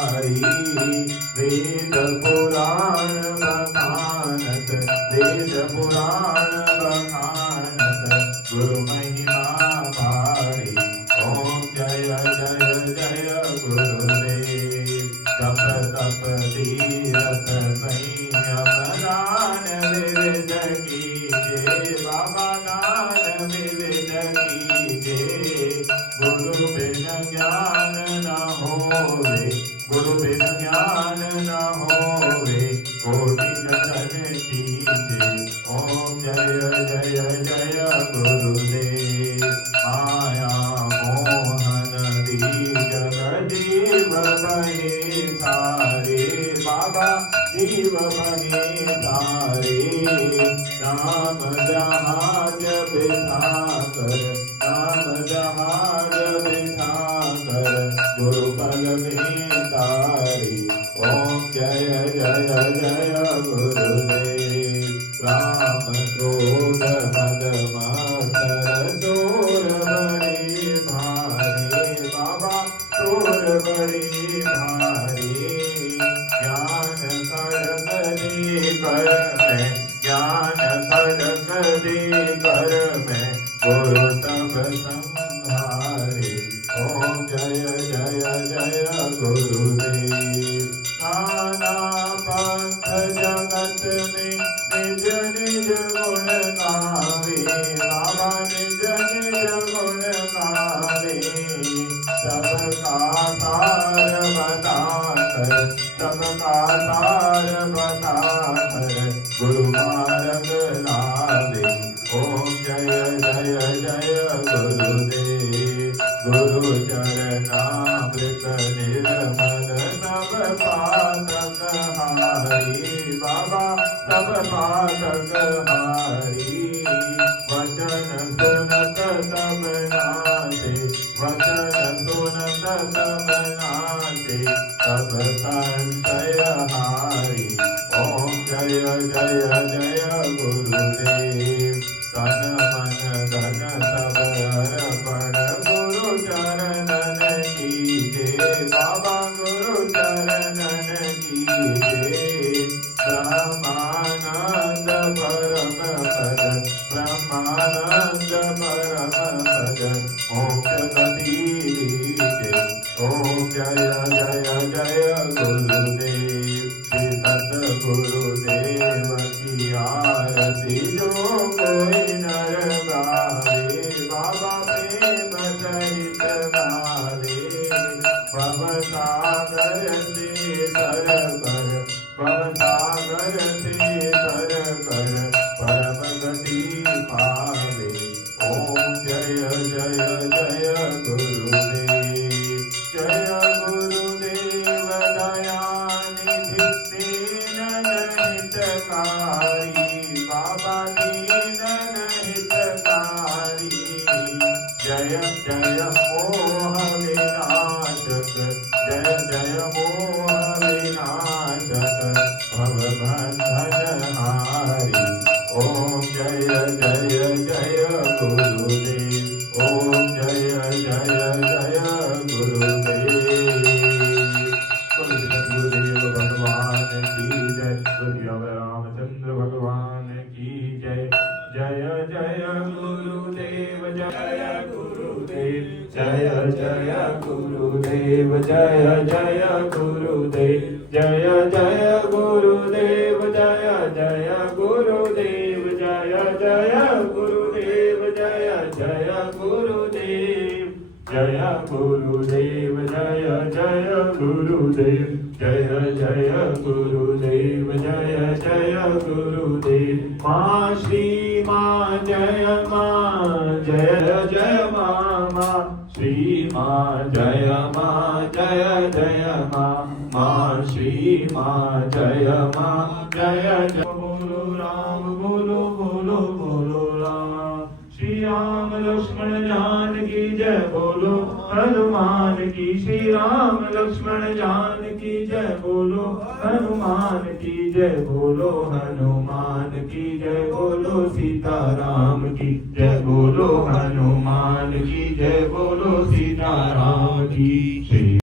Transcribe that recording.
भारी वेद पुराण बखानत वेद पुराण बखानत गुरु महिमा भारी ओम जय जय जय गुरुदेव तप तप तीरथ संयम दान विविध कीजे बाबा दान विविध कीजे गुरु बिन ज्ञान न होवे गुरु बिन ज्ञान न होवे कोटि जतन कीजे ओम जय जय जय गुरुदेव माया मोहन बीज जीव बने सारे बाबा जीव बने सारे नाम जहाज बिठाकर नाम जहाज बिठाकर गुरु पल में तारी ओम जय जय जय गुरुदेव राम क्रोध मद मातर चोर बड़े भारी बाबा चोर बड़े भारी ज्ञान खड़ग दे कर में ज्ञान खड़ग दे कर में गुरु तब संहारे ओम जय जय जय गुरुदेव नाना पंथ जगत में निज निज गुण गावे बाबा निज निज गुण गावे सबका सार बताकर सबका सार बताकर गुरु मार्ग लावे ओम जय जय जय गुरुदेव गुरु चरणामृत निर्मल सब पातक हारी बाबा सब पातक हारी वचन सुनत सब नाते वचन सुनत सब नाते सब संशय हारी ओम जय जय जय गुरुदेव तन मन धन सब अर्पण गुरु चरणन कीजे बाबा गुरु चरणन कीजे ब्रह्मानंद परम पद ब्रह्मानंद परम पद मोक्ष गति दीजे ओम जय जय जय गुरुदेव श्री सद्गुरुदेव की आरती जो कोई नर गावे बाबा प्रेम सहित गावे भवसागर से तर कर भवसागर से तर कर परम गति पावे ओम जय जय जय गुरुदेव जय गुरुदेव दयानिधि दीन हितकारी बाबा दीन हितकारी जय जय मोह विनाशक जय जय मोह विनाशक भवबंधन हारी ओम जय जय जय गुरुदेव ओम जय जय जय गुरुदेव गुरुदेव भगवान की जय गुरुदेव रामचंद्र भगवान की जय जय जय गुरुदेव जय गुरुदेव जय जय गुरुदेव जय जय गुरुदेव जय जय गुरुदेव जय जय गुरुदेव जय जय गुरुदेव जय जय गुरुदेव जय गुरुदेव जय जय गुरुदेव जय जय गुरुदेव जय जय गुरुदेव माँ श्री माँ जय जय माँ श्री माँ जय जय माँ श्री माँ जय जय बोलो राम बोलो बोलो बोलो राम श्री राम लक्ष्मण जानकी जय बोलो हनुमान की श्री राम लक्ष्मण जानकी जय बोलो हनुमान की जय बोलो हनुमान की जय बोलो सीताराम की जय बोलो हनुमान की जय बोलो सीताराम की श्री